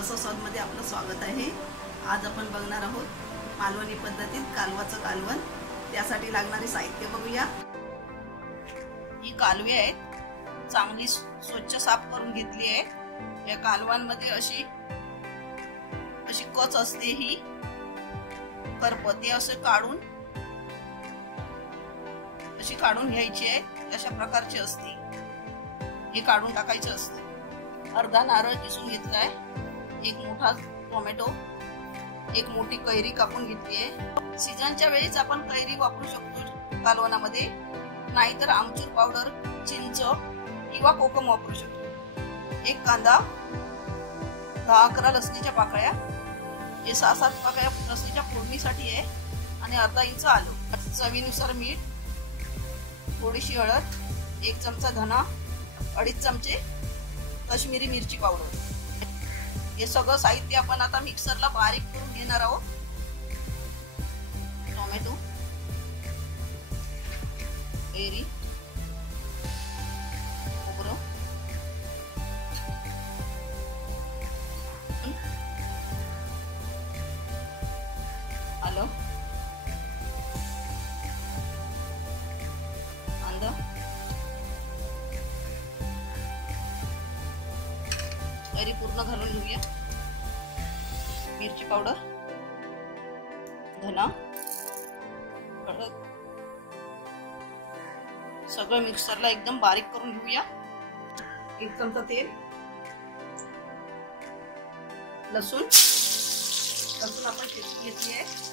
रसस्वादमध्ये आपलं स्वागत आहे। आज आपण बघणार आहोत मालवणी पद्धतीत कालवाचं कालवण। त्यासाठी लागणारे साहित्य बघूया। ही कालवे आहेत, चांगली स्वच्छ साफ करून घेतली आहे। या कालवांमध्ये अशी कच असते, ही करपते असं काढून घ्यायची आहे। अशा प्रकारची असते, हे काढून टाकायचं असतं। अर्धा नारळ किसून घेतलाय, एक मोठा टोमॅटो, एक मोठी कैरी कापून घेतली आहे। सीजनच्या वेळीच आपण कैरी वापरू शकतो कालवणामध्ये, नाहीतर आमचूर पावडर, चिंच किंवा कोकम वापरू शकतो। एक कांदा, 10-11 लसणीच्या पाकळ्या, हे 6-7 पाकळ्या लसणीच्या फोडणीसाठी आहे, आणि अर्धा इंच आलं। चवीनुसार मीठ, थोडीशी हळद, 1 चमचा धना, 2.5 चमचे काश्मीरी मिरची पावडर। हे सगळं साहित्य आपण आता मिक्सरला बारीक करून घेणार आहोत। टोमॅटो, कैरी, खोबरं, आलं, कांदा, कैरी पूर्ण घालून घेऊया। मिरची पावडर, धना, हळद, सगळं मिक्सरला एकदम बारीक करून घेऊया। 1 चमचा तेल, लसूण आपण ठेचून घेतली आहे।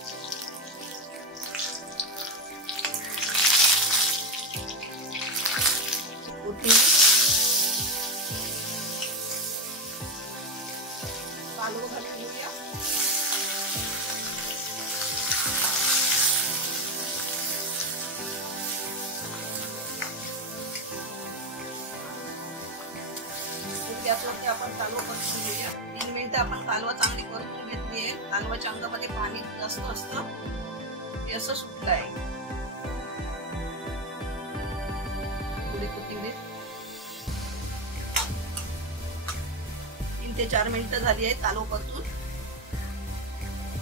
कालवं घालून घेऊया। गॅसवरती आपण कालवं परतून घेऊया। 3 मिनिटं आपण कालवा चांगली परतून घेतली आहे। कालवाच्या अंगामध्ये पाणी जास्त असतं, ते असं सुटलं आहे। थोडी कोथिंबीर, 3 ते 4 मिनिटं झाली आहेत कालवं परतून।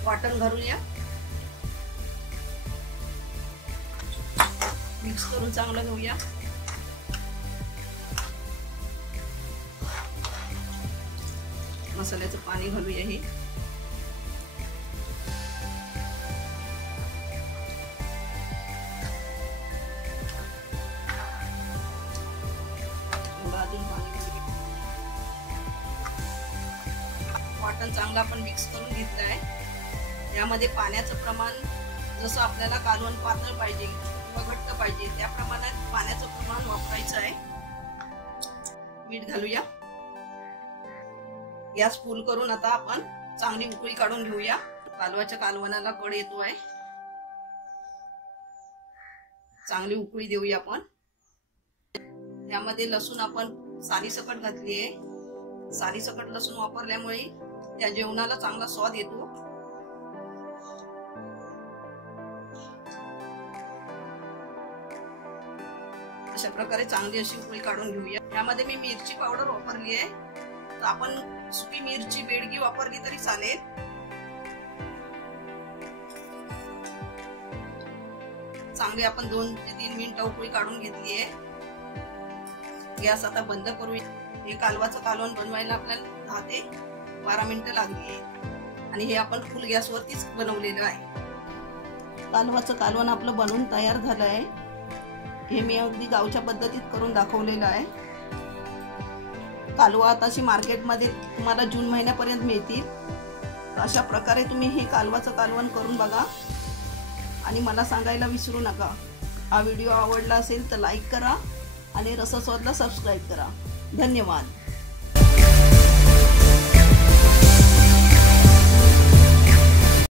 वाटण घालूया, मिक्स करून चांगलं घेऊया। मसाल्याचं पाणी घालूया। हे वाटण चांगलं आपण मिक्स करून घेतलं आहे। यामध्ये पाण्याचं प्रमाण जसं आपल्याला कालवण पातळ पाहिजे किंवा घट्ट पाहिजे त्या प्रमाणात पाण्याचं प्रमाण वापरायचं आहे। मीठ घालूया। गॅस फुल करून आता आपण चांगली उकळी काढून घेऊया। कालवाच्या कालवणाला कड येतो आहे, चांगली उकळी देऊया आपण। यामध्ये लसूण आपण सालीसकट घातली आहे। सालीसकट लसूण वापरल्यामुळे त्या जेवणाला चांगला स्वाद येतो। अशा प्रकारे चांगली अशी उकळी काढून घेऊया। यामध्ये मी मिरची पावडर वापरली आहे, तर आपण सुकी मिरची बेडगी वापरली तरी चालेल। चांगली आपण 2 ते 3 मिनिटं उकळी काढून घेतली आहे। गॅस आता बंद करूया। हे कालवाचं कालवण बनवायला आपल्याला 10 ते 12 मिनिटं लागली आहे, आणि हे आपण फुल गॅसवरतीच बनवलेलं आहे। कालवाचं कालवण आपलं बनवून तयार झालं आहे। हे मी अगदी गावच्या पद्धतीत करून दाखवलेलं आहे। कालवा आताशी मार्केटमध्ये तुम्हाला जून महिन्यापर्यंत मिळतील। अशा प्रकारे तुम्ही हे कालवाचं कालवण करून बघा, आणि मला सांगायला विसरू नका। हा व्हिडिओ आवडला असेल तर लाईक करा, आणि रसस्वादला सबस्क्राईब करा। धन्यवाद।